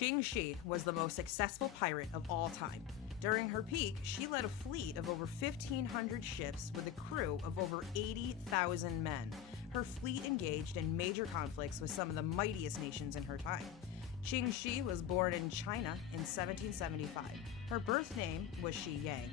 Ching Shih was the most successful pirate of all time. During her peak, she led a fleet of over 1,500 ships with a crew of over 80,000 men. Her fleet engaged in major conflicts with some of the mightiest nations in her time. Ching Shih was born in China in 1775. Her birth name was Shi Yang.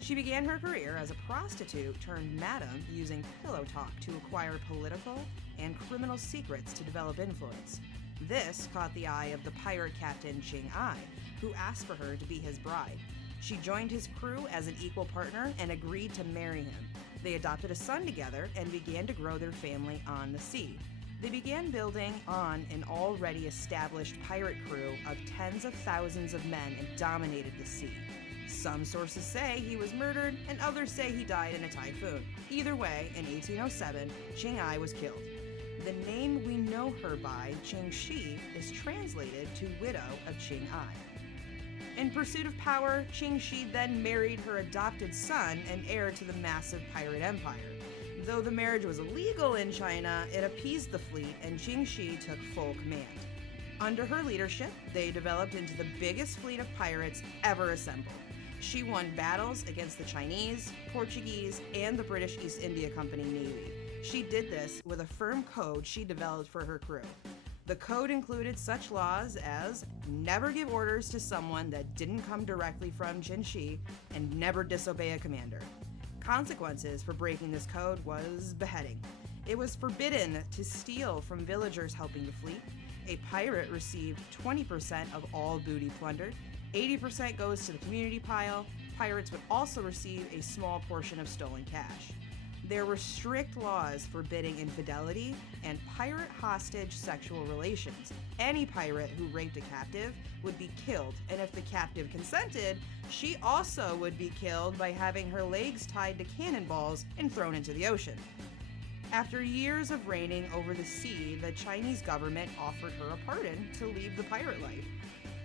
She began her career as a prostitute turned madam using pillow talk to acquire political and criminal secrets to develop influence. This caught the eye of the pirate captain Ching Ai, who asked for her to be his bride. She joined his crew as an equal partner and agreed to marry him. They adopted a son together and began to grow their family on the sea. They began building on an already established pirate crew of tens of thousands of men and dominated the sea. Some sources say he was murdered, and others say he died in a typhoon. Either way, in 1807, Ching Ai was killed. The name we know her by, Ching Shih, is translated to widow of Ching Ai. In pursuit of power, Ching Shih then married her adopted son and heir to the massive pirate empire. Though the marriage was illegal in China, it appeased the fleet and Ching Shih took full command. Under her leadership, they developed into the biggest fleet of pirates ever assembled. She won battles against the Chinese, Portuguese, and the British East India Company Navy. She did this with a firm code she developed for her crew. The code included such laws as never give orders to someone that didn't come directly from Ching Shih and never disobey a commander. Consequences for breaking this code was beheading. It was forbidden to steal from villagers helping the fleet. A pirate received 20% of all booty plundered. 80% goes to the community pile. Pirates would also receive a small portion of stolen cash. There were strict laws forbidding infidelity and pirate hostage sexual relations. Any pirate who raped a captive would be killed, and if the captive consented, she also would be killed by having her legs tied to cannonballs and thrown into the ocean. After years of reigning over the sea, the Chinese government offered her a pardon to leave the pirate life.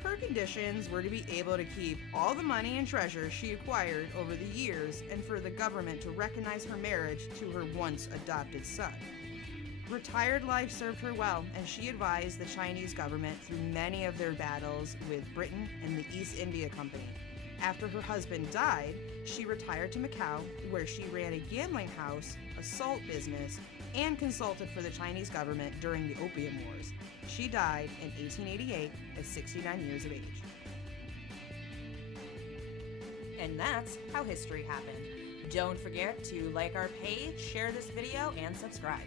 Her conditions were to be able to keep all the money and treasure she acquired over the years and for the government to recognize her marriage to her once adopted son. Retired life served her well, and she advised the Chinese government through many of their battles with Britain and the East India Company. After her husband died, she retired to Macau, where she ran a gambling house, a salt business, and consulted for the Chinese government during the Opium Wars. She died in 1888 at 69 years of age. And that's how history happened. Don't forget to like our page, share this video, and subscribe.